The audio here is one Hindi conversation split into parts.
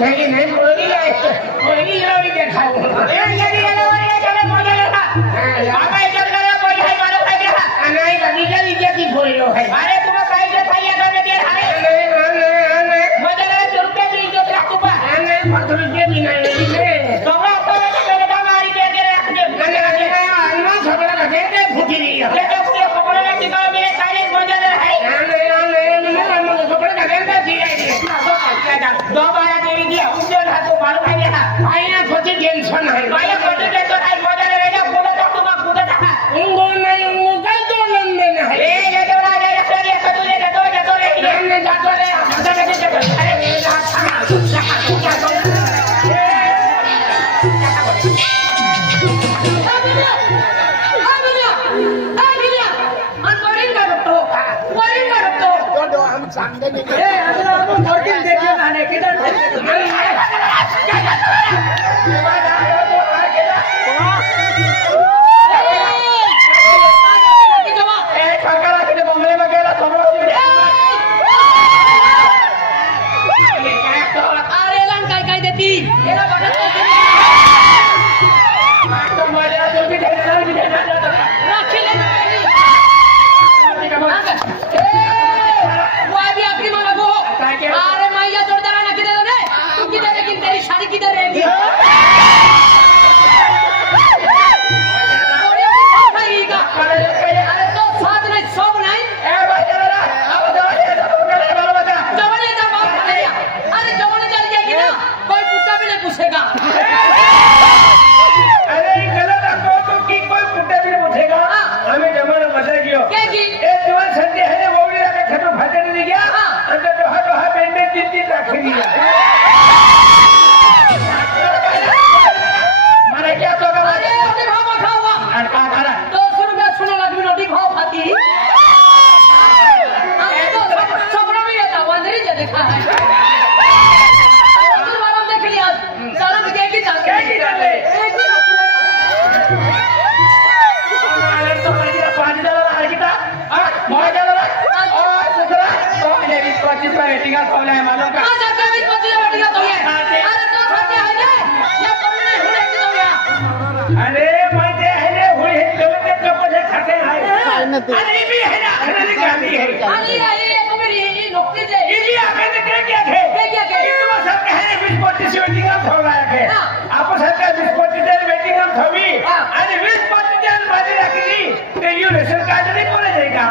नहीं नहीं कोई लोग देखा ये यदि ये लोग ये चले मजा लेता पापा इधर करे कोई है मारो खाई गया नहीं कभी के लिए की कोई लो है अरे तुम खाई के खाई तो दे दे अरे मजा ले ₹1 भी जो रख तू पा नहीं ₹5 भी नहीं सोगा तो मेरे का मारी दे दे रख दे नहीं अन्ना झगड़ा का दे दे फुटी नहीं है ये तो पूरे कपड़े में टिका मेरे सारे मजा ले है नहीं अन्ना कपड़े का दे दे ठीक है दो बार देवी दिया उसने ना तो मालूम है क्या भाई ना सोचे टेंशन है भाई ना सोचे टेंशन है मजा ले रहा कूदा तो तुम कूदा था उनको नहीं उनको कल तो लंदन है ये तो ना ये सही है तो ले जातो ले जातो ले मजा ले जातो अरे ये ना सांगते नहीं ए अगर हम थोड़ी देखिए नाने किधर अरे भी है ना खाने का भी है अरे ये तो मेरी नौकरी है ये आपने क्या तुम सब कहे बिस्कोटी से वेटिंग अप हो रहा है आप सबका बिस्कोटी से वेटिंग अप होगी अरे बिस्कोटी से बाजी रखी तो यू रेशन कार्ड नहीं बोले जाएगा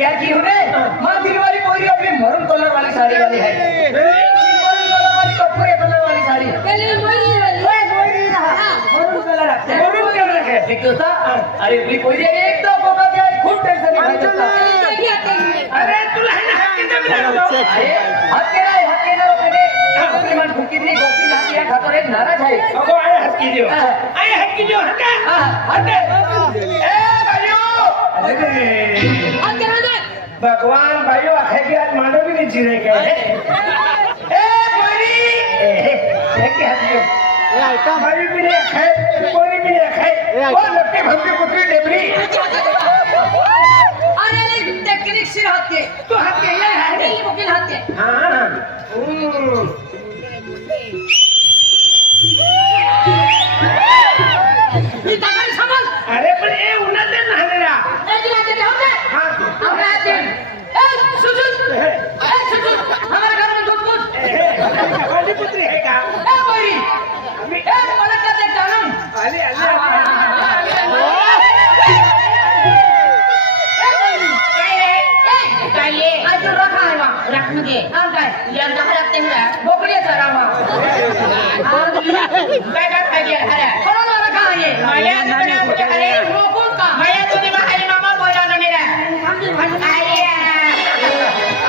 क्या की होने मां दिल वाली पूरी अपनी मरून कलर वाली साड़ी वाली है पूरे कलर वाली साड़ी मरून कलर है देखो सा अरे पूरी एक तो बाबा क्या खूब टेंशन नहीं होता अरे तू है ना हक के ना रोकने मन भूखी नहीं गोपी नाचिया खातर एक नाराज है को आए हक कीजियो हक ए भाइयों अरे भगवान भाइयों आखे की आज मानो भी नहीं जीरे के ए बोली ए क्या दियो भाई भी नहीं खाए कोई भी नहीं खाए वो लट्टे भक्के कुटी डेबरी अरे टेक्निक सिर हाथ के तो हाथ के ये है नहीं वकील हाथ के हां ये तगारी संभाल अरे पण ए उन्हात नाहलेला ए दिला दे होते हां हमरा आते ए सुजुन हमारे घर में दूध वाली पुत्री है का ए बोरी ए मला का दे जानम अरे आज रखा है वहाँ रखने के नाम क्या है ये अंदर रखते हैं बोकरी चरा वहाँ काय खाई दिया अरे थोड़ा सा रखा है ये माया तुमने मुझे अरे वो कौन का माया तुझे बाहर मामा बोला ना मेरा हम भी भाई अरे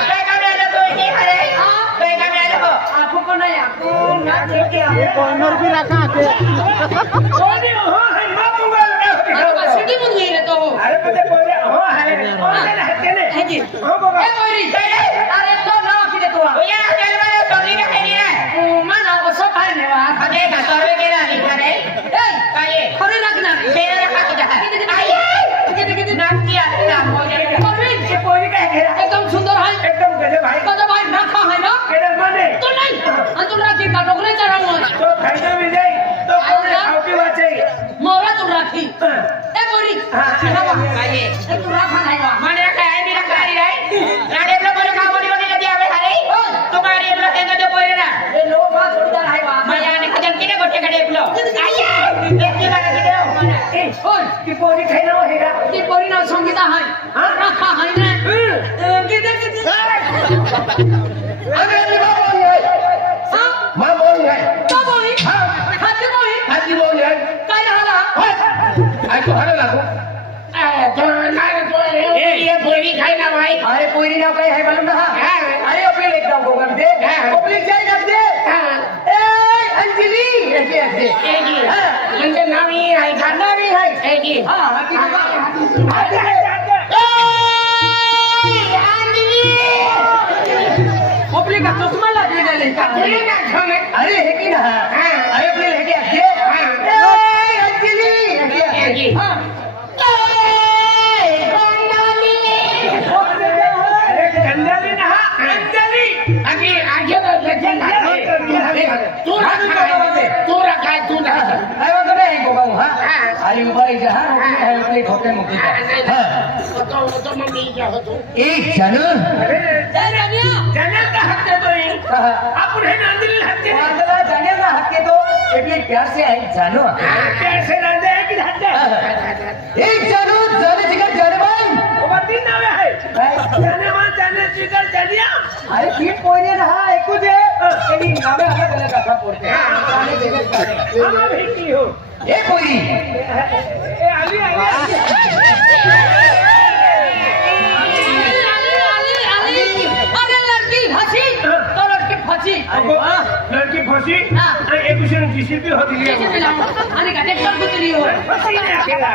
काय का मेरा तो ही अरे काय का मेरा हो आपको को नहीं आपको ना ठीक है कॉर्नर भी रखा है सोनी हो है मां पुंगा आपका सिटी में नहीं रहता हो अरे पते बोले हो है कौन है हत्ते ने है जी हां बाबा ए बोरी अरे तो ना किले तो वो यार चल वाले तो नहीं खाई है mana को सब है ने वहाँ अरे का सर्वे के ना लिखा है ए काय खरे रखना मेरा रखा किधर है आइए कितने नाम किया नाम हो गया बोरी ये कोई का है एकदम सुंदर है एकदम गजब भाई तो भाई रखा है ना केड़ा माने तो नहीं अंतुल राखी का डोकरे चढ़ा हुआ है तो खाइना भी जाए तो कोई खाओटी बाचे मोरा तो राखी ए बोरी आइए तू रखा है वहाँ माने रखा है मेरा कारी रे राडे ब्लो बोले का बोली बोली लगी आवे हरे तुम्हारे ब्लो है जो बोले ना ये लोग बात जोड़ीदार है वहाँ माया ने खजन किने गोटे गडे ब्लो आइए देखिए माने किने हो माने ए ओए की कोई खाइना होएगा ये बोरी ना संगीता है रखा है ना किधर अरे मां बोल है मां बोल है तो बोरी हाथी बोरी हाजी बोल है काय हाला आई तो हरे लागो तो ना तो ये बोली खाई ना भाई अरे कोई ना कहे है मालूम ना अरे अपने एकदम को कर दे पब्लिक जाए कर दे ए अंजलि ऐसे ऐसे ए जी इनके नाम ही है गाना भी है ए जी हाँ हाथी को पब्लिक का चश्मा लगेगा लेका अरे है कि ना अरे अपने लेके आके ए अंजलि ए जी हाँ अरे अंजलि ना अंजलि आगे आगे तू रखा है तू रखा आई वो तो नहीं को कहूं हां आई ऊपर ही हां है अपने ठोके मुकी हां तो मम्मी क्या हो तू एक जानू ए रानिया जानल का हक दे दो अपन है अंजलि हक दे अंजलि जानल का हक के दो એટલે प्यार से आई जानू प्यार से ना दे कि हक दे एक जानू जाने जिगर जाने भाई वो बात ना है जाने मान जाने जिगर जानिया अरे फिर कोई नहीं रहा एक दे लेकिन नामे अलग अलग का पड़ते हैं जाने जिगर हम भी की हो ए कोई ए अली अरे लड़की फंसी तो लड़की फंसी लड़की फंसी हाँ। एक दूसरे ने जीसीबी हो दिली अरे का ट्रैक्टर गुजरी हो फंसी नहीं अकेला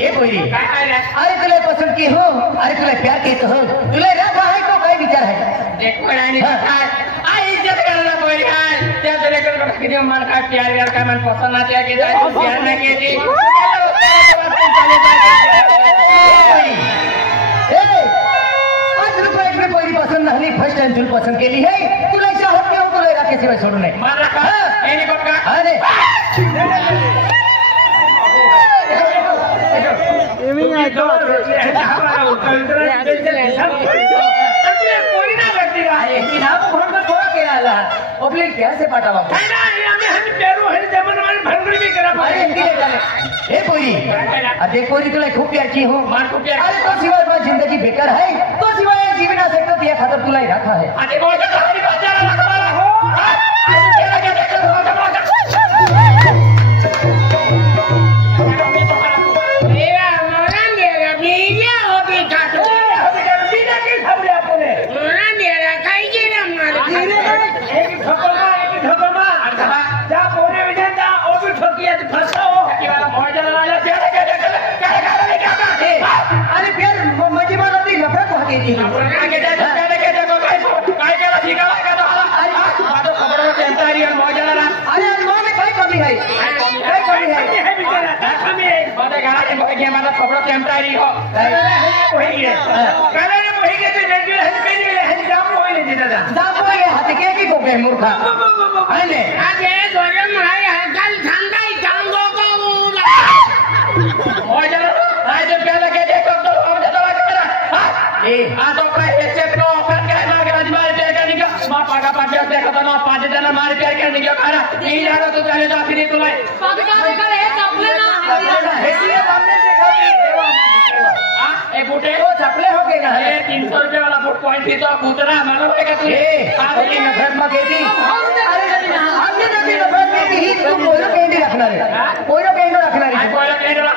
ये कोई अरे तुले पसंद की हो अरे तुले प्यार की हो तुले रखा है तो कोई विचार है देखो रानी आई इज्जत करना कोई यार क्या तेरे को किसी मन का प्यार यार का मन पसंद ना किया कि प्यार ना किया थी कोई पसंद नहीं फर्स्ट टाइम तुल पसंद के लिए है तुले चाहत क्यों तुले रखे सिवाय छोड़ो नहीं मार रखा ये नहीं पक्का अरे ये भी है तो अरे कि ना भंग में थोड़ा के आला पब्लिक कैसे पटावा है ना ये हमें हम पेरो है जमन वाले भंगड़ी भी करा अरे इनकी ले चले ए कोई अरे कोई तुला खूब प्यार की हो मार को प्यार अरे तो सिवाय बात जिंदगी बेकार है तो सिवाय जीवन आ सकता दिया खातर तुला ही रखा है अरे बहुत हमारी बात जाना रखवाला हो आज तेरा क्या देखो मेरा मरण मेरा बीजा हो बेटा तो हम जल्दी ना के सामने आपने मरण मेरा कहीं जी ना मार एक ठोकमा जा पोरे विजय जा ओ भी ठोकिया तो फंसा हो कि वाला बहुत जला वाला प्यार क्या अरे फिर मजे वाला भी लफड़ा को हके थी ठीक है का तो बातो खबरों टेम्पररी और मौजला ना अरे अनुमान में काय कमी है काय कमी है बेचारा क्या कमी है बातो गाना के मोह के बातो खबरों टेम्पररी हो वही है कहने ने वही के रेगुलर है के लिए है जाम होई ले दादा दाप होय हाथ के की को बे मूर्खा आने आगे गरम है कल ठंडा ही जांगो को मौजला आज पहले के देखो तो हम तो करा ए आ तो का ऐसे तो कर के ना के राजमार पे का निका मा पागा पाटे देखो तो ना पांच जना मार पे के निका करा ई जानो तो चले जा फिर तो भाई पगड़ा कर है चपले ना हेसिए हमने देखा कि देवा हां ए बूटे वो चपले हो गए ना ये 300 रुपए वाला फुट पॉइंट थी तो कूतरा मालूम है क्या तू अरे नफरत में कहती अरे हमने तो भी नफरत में ही तू कोई केंडी रखना रे कोई केंडी रखना रे कोई कह रहा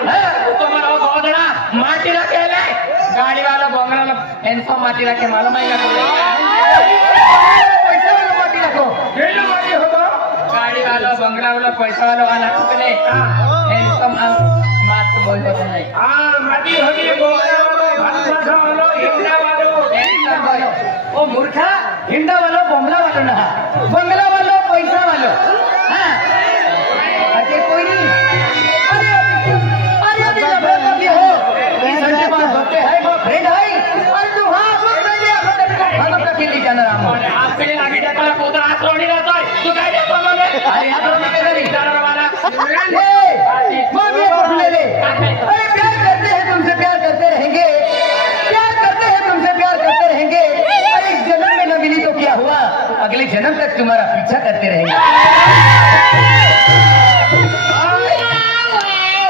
तो मारो गोदड़ा माटी रखे ले गाड़ी वाला बंगला में एनफो माटी रखे मालूम है क्या पैसा वाला माटी रखो गेलो माटी होगा गाड़ी वाला बंगला वाला पैसा वाला कुछ नहीं एनफो मात बोल होता नहीं हां माटी होगी गोरा वाला भाषा वाला हिंदा वाला ओ मूर्खा हिंदा वाला बंगला वाला ना बंगला वाला पैसा वाला हां अरे कोई नहीं अरे अभी हो संजय बात होते हैं वो फ्रेंड है और तू हां वो फ्रेंड है हम का खेल जाना राम और आपके लिए आगे जाकर कूतरा हाथ रोनी रहता है तू कह जाता मैं अरे हाथ रोने के नहीं डर वाला मां ये बोल ले ले अरे प्यार करते हैं तुमसे प्यार करते रहेंगे प्यार करते हैं तुमसे प्यार करते रहेंगे अरे इस जन्म में न मिली तो क्या हुआ अगले जन्म तक तुम्हारा पीछा करते रहेंगे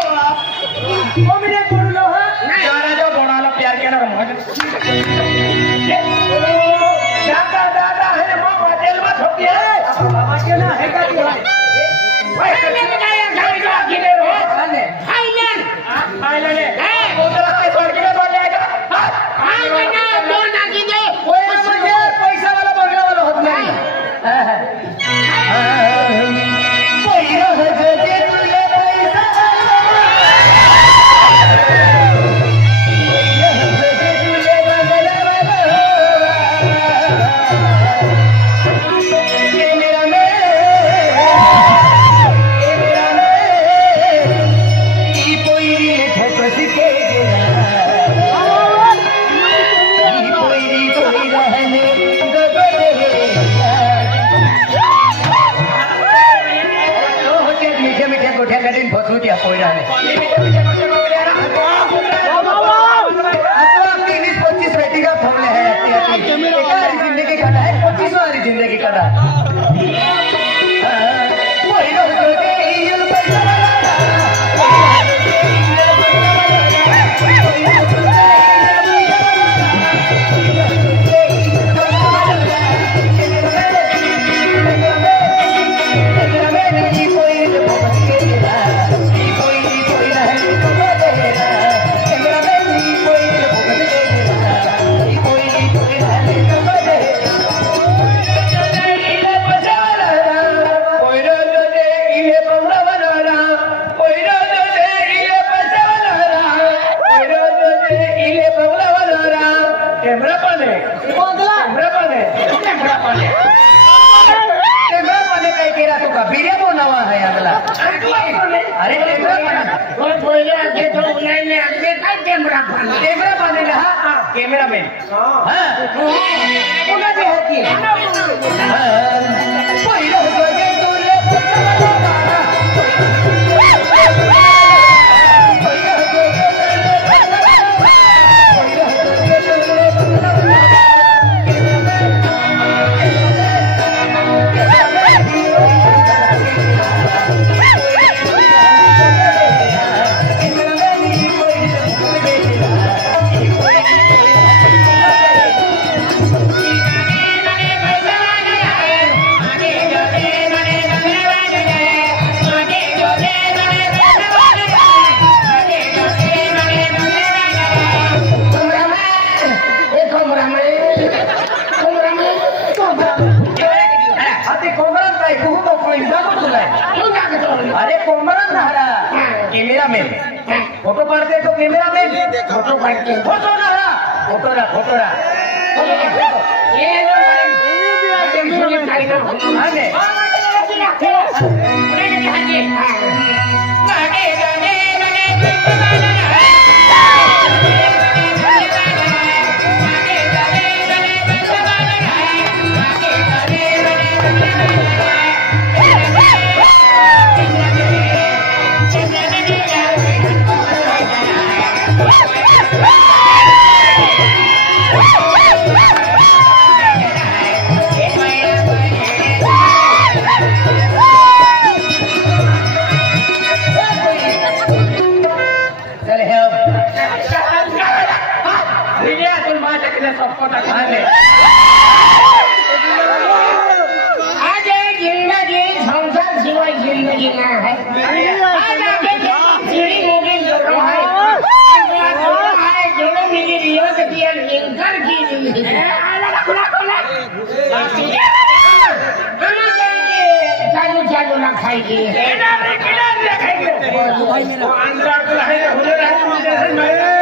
ओ मेरे बोलो हां जाना जो बोला प्यार के ना दादा दादा है मां होटल में होती है बाबा के ना है का वही मैंने बताया गाड़ी का किले रो फाइनल फाइनल है कूतरा के छोड़ के बोल जाएगा हां ना दो ना किले कोई मुझे पैसा वाला बंगला वाला होत नहीं कोई रह जे तुझे पैसा जिंदगी का है 25 वाली जिंदगी का अरे कैमरा मैन अरे कोमरन नहरा कैमरा मैन फोटो पाड़ते तो कैमरा मैन फोटो पाड़ते फोटो नहरा फोटो रहा ये सुने चाहिए आने आज जिंदगी संसार सिवाय जिंदगी ना है आज आगे सीढ़ी होगी जोड़ो है जोड़ो मिली रियो से दिया लिंकर की खुला खुला चालू चालू ना खाएगी किनारे किनारे खाएंगे वो अंदर तो है हुजूर है मुझे